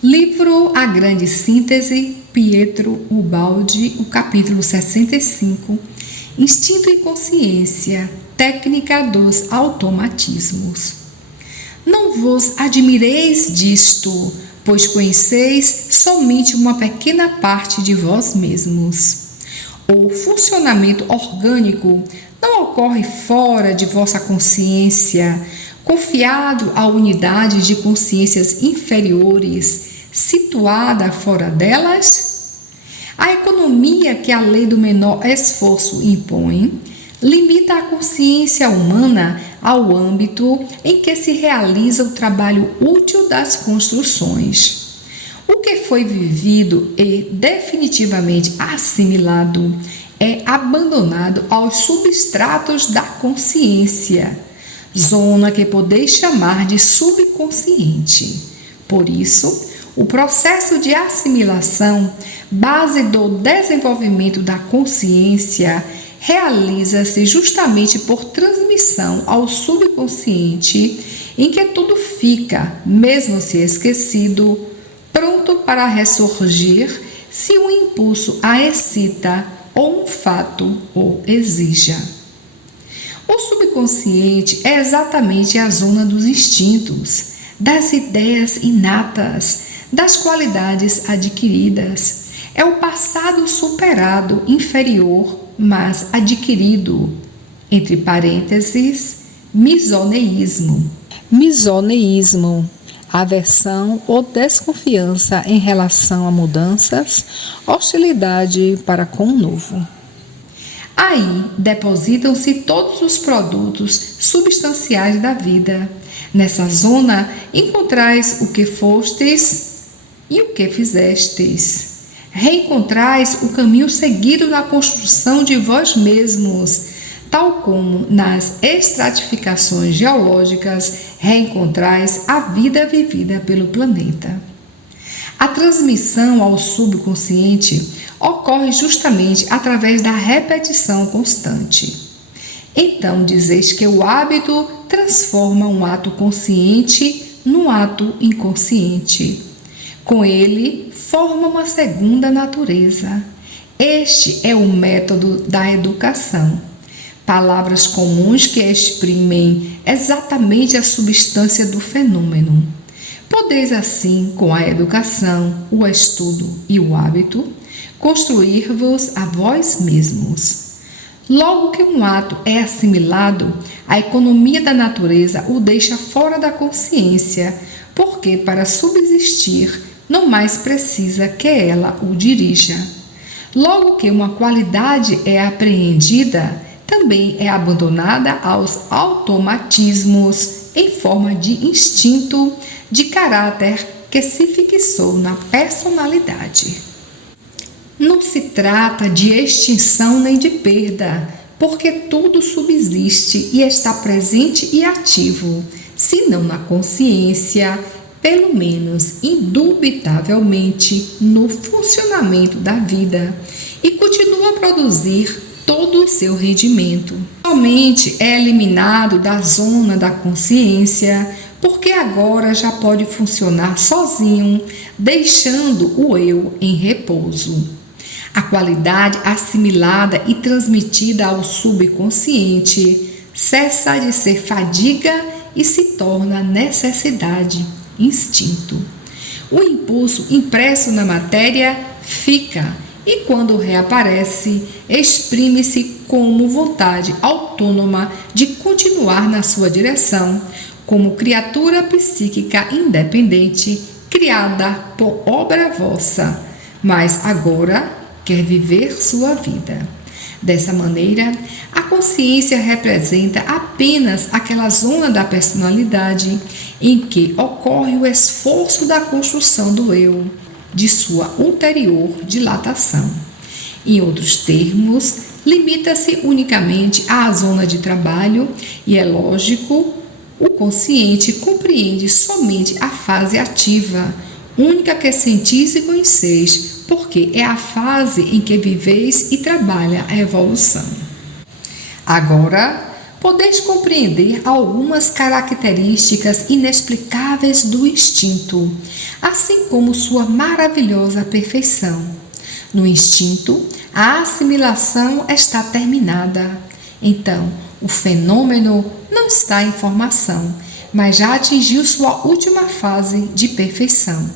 Livro A Grande Síntese, Pietro Ubaldi, o capítulo 65, Instinto e Consciência, Técnica dos Automatismos. Não vos admireis disto, pois conheceis somente uma pequena parte de vós mesmos. O funcionamento orgânico não ocorre fora de vossa consciência, confiado à unidade de consciências inferiores, situada fora delas? A economia que a lei do menor esforço impõe limita a consciência humana ao âmbito em que se realiza o trabalho útil das construções. O que foi vivido e definitivamente assimilado é abandonado aos substratos da consciência, zona que podeis chamar de subconsciente. Por isso, o processo de assimilação, base do desenvolvimento da consciência, realiza-se justamente por transmissão ao subconsciente, em que tudo fica, mesmo se esquecido, pronto para ressurgir se um impulso a excita ou um fato o exija. O subconsciente é exatamente a zona dos instintos, das ideias inatas, das qualidades adquiridas. É o passado superado, inferior, mas adquirido. Entre parênteses, misoneísmo. Misoneísmo, aversão ou desconfiança em relação a mudanças, hostilidade para com o novo. Aí depositam-se todos os produtos substanciais da vida. Nessa zona encontrais o que fostes e o que fizestes. Reencontrais o caminho seguido na construção de vós mesmos, tal como nas estratificações geológicas reencontrais a vida vivida pelo planeta. A transmissão ao subconsciente ocorre justamente através da repetição constante. Então, dizeis que o hábito transforma um ato consciente num ato inconsciente. Com ele, forma uma segunda natureza. Este é o método da educação. Palavras comuns que exprimem exatamente a substância do fenômeno. Podeis assim, com a educação, o estudo e o hábito, construir-vos a vós mesmos. Logo que um ato é assimilado, a economia da natureza o deixa fora da consciência, porque para subsistir não mais precisa que ela o dirija. Logo que uma qualidade é apreendida, também é abandonada aos automatismos em forma de instinto de caráter que se fixou na personalidade. Não se trata de extinção nem de perda, porque tudo subsiste e está presente e ativo, se não na consciência, pelo menos indubitavelmente no funcionamento da vida, e continua a produzir todo o seu rendimento. Somente é eliminado da zona da consciência, porque agora já pode funcionar sozinho, deixando o eu em repouso. A qualidade assimilada e transmitida ao subconsciente cessa de ser fadiga e se torna necessidade, instinto. O impulso impresso na matéria fica e, quando reaparece, exprime-se como vontade autônoma de continuar na sua direção, como criatura psíquica independente, criada por obra vossa, mas agora quer viver sua vida. Dessa maneira, a consciência representa apenas aquela zona da personalidade em que ocorre o esforço da construção do eu, de sua ulterior dilatação. Em outros termos, limita-se unicamente à zona de trabalho e, é lógico, o consciente compreende somente a fase ativa, única que sentis e conheceis, porque é a fase em que viveis e trabalha a evolução. Agora, podeis compreender algumas características inexplicáveis do instinto, assim como sua maravilhosa perfeição. No instinto, a assimilação está terminada. Então, o fenômeno não está em formação, mas já atingiu sua última fase de perfeição.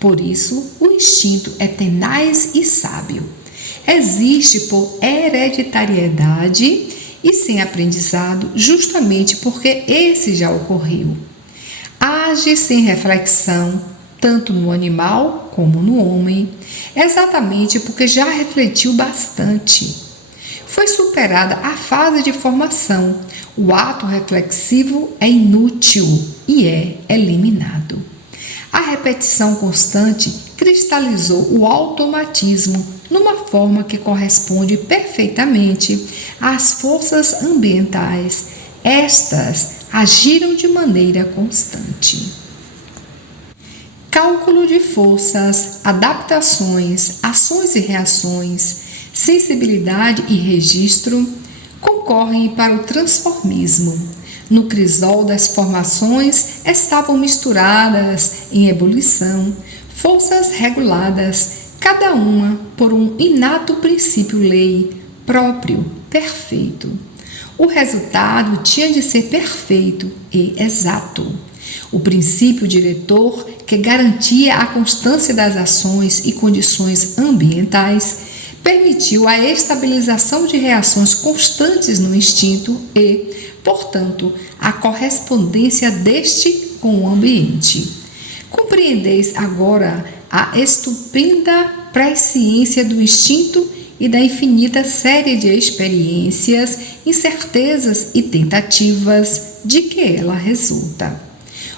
Por isso, o instinto é tenaz e sábio. Existe por hereditariedade e sem aprendizado, justamente porque esse já ocorreu. Age sem reflexão, tanto no animal como no homem, exatamente porque já refletiu bastante. Foi superada a fase de formação, o ato reflexivo é inútil e é eliminado. A repetição constante cristalizou o automatismo numa forma que corresponde perfeitamente às forças ambientais. Estas agiram de maneira constante. Cálculo de forças, adaptações, ações e reações, sensibilidade e registro concorrem para o transformismo. No crisol das formações estavam misturadas em ebulição forças reguladas, cada uma por um inato princípio-lei próprio, perfeito. O resultado tinha de ser perfeito e exato. O princípio diretor, que garantia a constância das ações e condições ambientais, permitiu a estabilização de reações constantes no instinto e, portanto, a correspondência deste com o ambiente. Compreendeis agora a estupenda presciência do instinto e da infinita série de experiências, incertezas e tentativas de que ela resulta.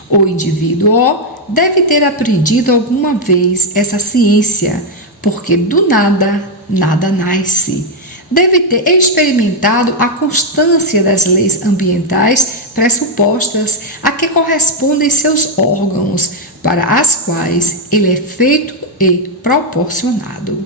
O indivíduo deve ter aprendido alguma vez essa ciência, porque do nada, nada nasce. Deve ter experimentado a constância das leis ambientais pressupostas a que correspondem seus órgãos, para as quais ele é feito e proporcionado.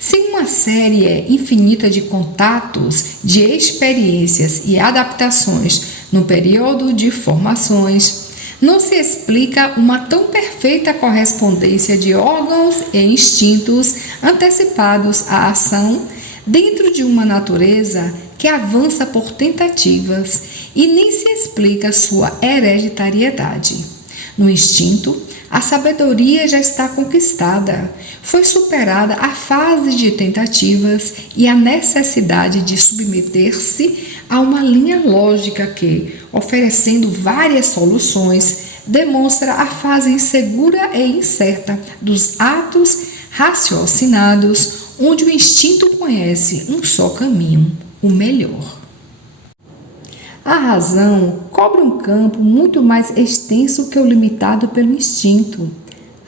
Se uma série infinita de contatos, de experiências e adaptações no período de formações, não se explica uma tão perfeita correspondência de órgãos e instintos antecipados à ação dentro de uma natureza que avança por tentativas e nem se explica sua hereditariedade. No instinto, a sabedoria já está conquistada, foi superada a fase de tentativas e a necessidade de submeter-se a uma linha lógica que, oferecendo várias soluções, demonstra a fase insegura e incerta dos atos raciocinados, onde o instinto conhece um só caminho, o melhor. A razão cobre um campo muito mais extenso que o limitado pelo instinto.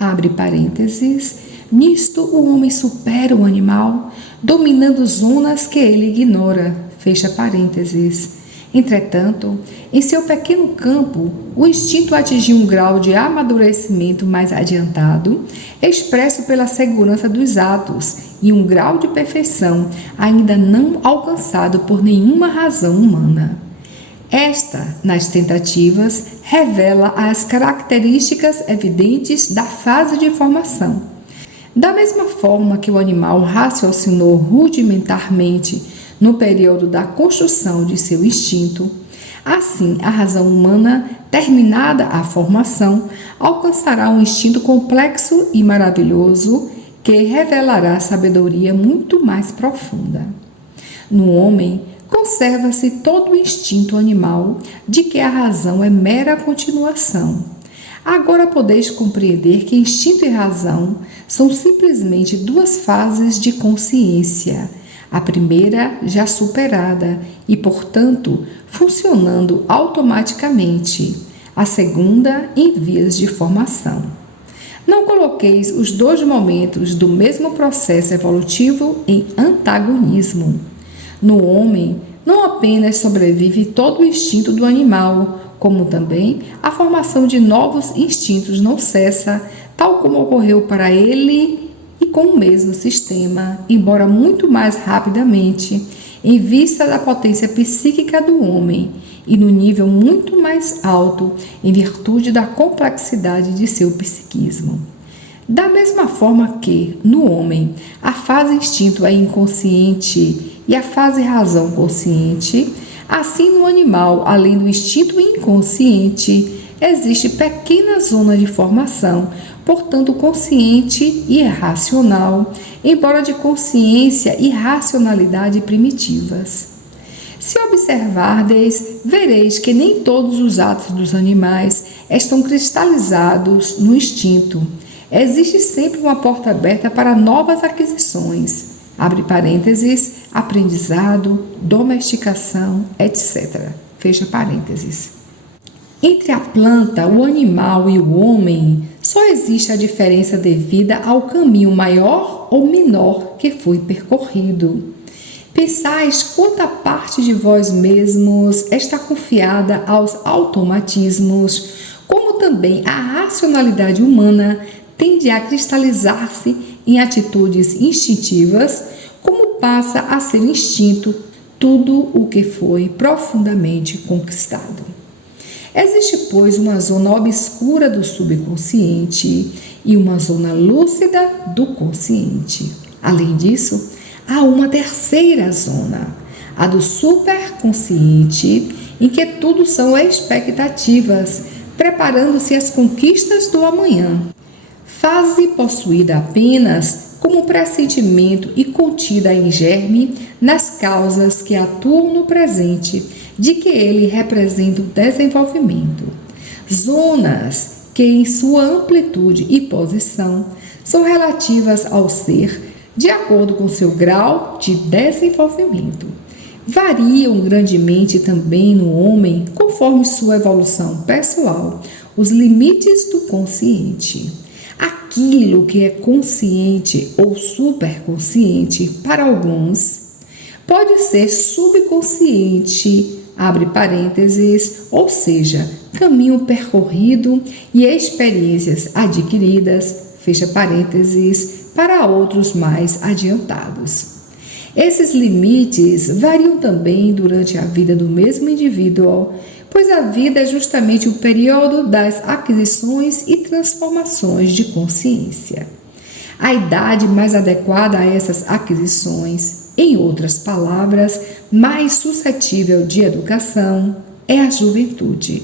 Abre parênteses. Nisto o homem supera o animal, dominando zonas que ele ignora. Fecha parênteses. Entretanto, em seu pequeno campo, o instinto atingiu um grau de amadurecimento mais adiantado, expresso pela segurança dos atos, e um grau de perfeição ainda não alcançado por nenhuma razão humana. Esta, nas tentativas, revela as características evidentes da fase de formação. Da mesma forma que o animal raciocinou rudimentarmente no período da construção de seu instinto, assim a razão humana, terminada a formação, alcançará um instinto complexo e maravilhoso que revelará sabedoria muito mais profunda. No homem, conserva-se todo o instinto animal, de que a razão é mera continuação. Agora podeis compreender que instinto e razão são simplesmente duas fases de consciência, a primeira já superada e, portanto, funcionando automaticamente, a segunda em vias de formação. Não coloqueis os dois momentos do mesmo processo evolutivo em antagonismo. No homem, não apenas sobrevive todo o instinto do animal, como também a formação de novos instintos não cessa, tal como ocorreu para ele e com o mesmo sistema, embora muito mais rapidamente, em vista da potência psíquica do homem e no nível muito mais alto em virtude da complexidade de seu psiquismo. Da mesma forma que, no homem, a fase instinto é inconsciente e a fase razão consciente, assim no animal, além do instinto inconsciente, existe pequena zona de formação, portanto consciente e racional, embora de consciência e racionalidade primitivas. Se observardes, vereis que nem todos os atos dos animais estão cristalizados no instinto. Existe sempre uma porta aberta para novas aquisições, abre parênteses, aprendizado, domesticação, etc. Fecha parênteses. Entre a planta, o animal e o homem, só existe a diferença devida ao caminho maior ou menor que foi percorrido. Pensais quanta parte de vós mesmos está confiada aos automatismos, como também a racionalidade humana tende a cristalizar-se em atitudes instintivas, como passa a ser instinto tudo o que foi profundamente conquistado. Existe, pois, uma zona obscura do subconsciente e uma zona lúcida do consciente. Além disso, há uma terceira zona, a do superconsciente, em que tudo são expectativas, preparando-se às conquistas do amanhã. Fase possuída apenas como pressentimento e contida em germe nas causas que atuam no presente, de que ele representa o desenvolvimento. Zonas que, em sua amplitude e posição, são relativas ao ser, de acordo com seu grau de desenvolvimento. Variam grandemente também no homem, conforme sua evolução pessoal, os limites do consciente. Aquilo que é consciente ou superconsciente para alguns pode ser subconsciente, abre parênteses, ou seja, caminho percorrido e experiências adquiridas, fecha parênteses, para outros mais adiantados. Esses limites variam também durante a vida do mesmo indivíduo, pois a vida é justamente o período das aquisições e transformações de consciência. A idade mais adequada a essas aquisições, em outras palavras, mais suscetível de educação, é a juventude.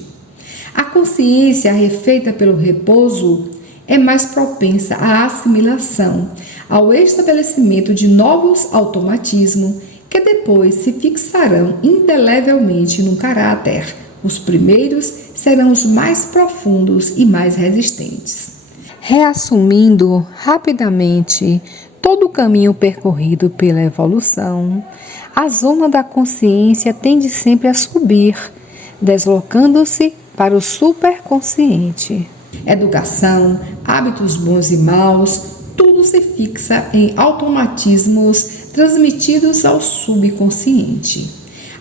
A consciência refeita pelo repouso é mais propensa à assimilação, ao estabelecimento de novos automatismos que depois se fixarão indelevelmente no caráter. Os primeiros serão os mais profundos e mais resistentes. Reassumindo rapidamente todo o caminho percorrido pela evolução, a zona da consciência tende sempre a subir, deslocando-se para o superconsciente. Educação, hábitos bons e maus, tudo se fixa em automatismos transmitidos ao subconsciente.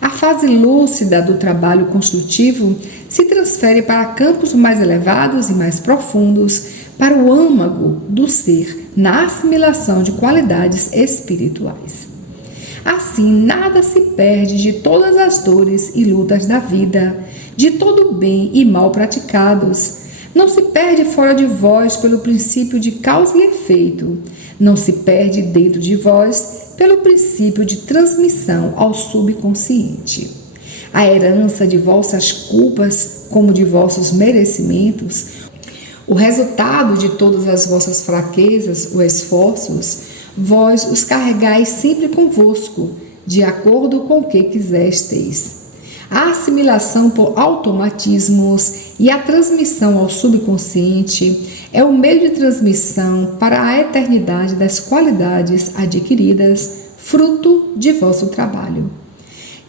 A fase lúcida do trabalho construtivo se transfere para campos mais elevados e mais profundos, para o âmago do ser, na assimilação de qualidades espirituais. Assim, nada se perde de todas as dores e lutas da vida, de todo o bem e mal praticados. Não se perde fora de vós pelo princípio de causa e efeito. Não se perde dentro de vós pelo princípio de transmissão ao subconsciente. A herança de vossas culpas, como de vossos merecimentos, o resultado de todas as vossas fraquezas ou esforços, vós os carregais sempre convosco, de acordo com o que quisestes. A assimilação por automatismos e a transmissão ao subconsciente é o meio de transmissão para a eternidade das qualidades adquiridas, fruto de vosso trabalho.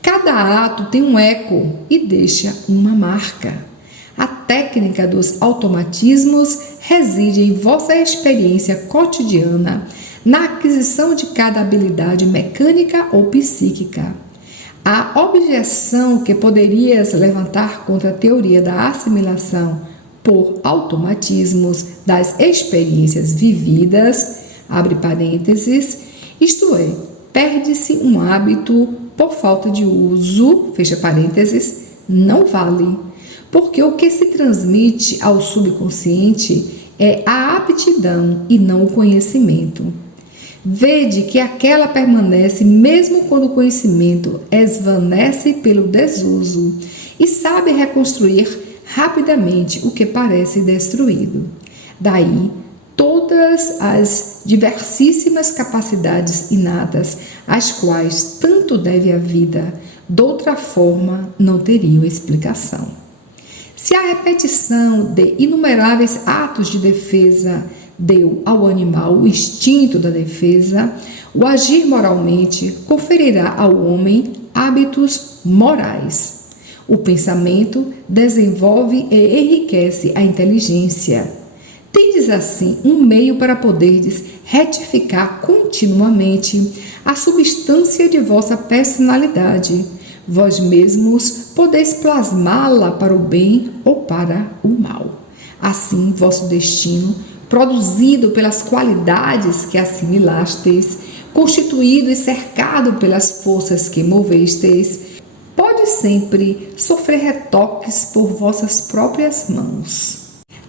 Cada ato tem um eco e deixa uma marca. A técnica dos automatismos reside em vossa experiência cotidiana, na aquisição de cada habilidade mecânica ou psíquica. A objeção que poderias levantar contra a teoria da assimilação por automatismos das experiências vividas, abre parênteses, isto é, perde-se um hábito por falta de uso, fecha parênteses, não vale, porque o que se transmite ao subconsciente é a aptidão e não o conhecimento. Vede que aquela permanece mesmo quando o conhecimento esvanece pelo desuso e sabe reconstruir rapidamente o que parece destruído. Daí, todas as diversíssimas capacidades inatas, às quais tanto deve a vida, doutra forma não teriam explicação. Se a repetição de inumeráveis atos de defesa deu ao animal o instinto da defesa, o agir moralmente conferirá ao homem hábitos morais. O pensamento desenvolve e enriquece a inteligência. Tendes assim um meio para poderdes retificar continuamente a substância de vossa personalidade. Vós mesmos podeis plasmá-la para o bem ou para o mal. Assim, vosso destino, produzido pelas qualidades que assimilastes, constituído e cercado pelas forças que movestes, pode sempre sofrer retoques por vossas próprias mãos.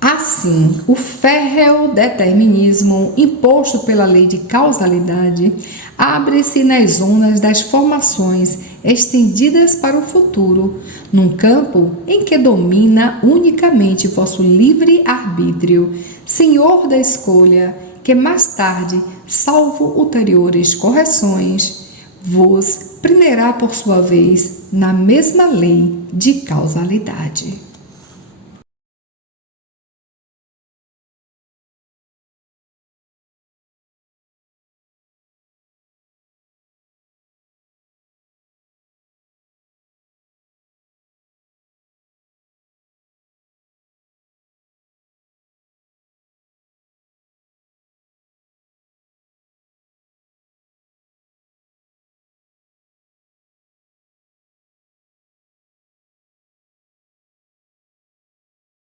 Assim, o férreo determinismo imposto pela lei de causalidade abre-se nas zonas das formações estendidas para o futuro, num campo em que domina unicamente vosso livre-arbítrio, senhor da escolha, que mais tarde, salvo ulteriores correções, vos prenderá por sua vez na mesma lei de causalidade.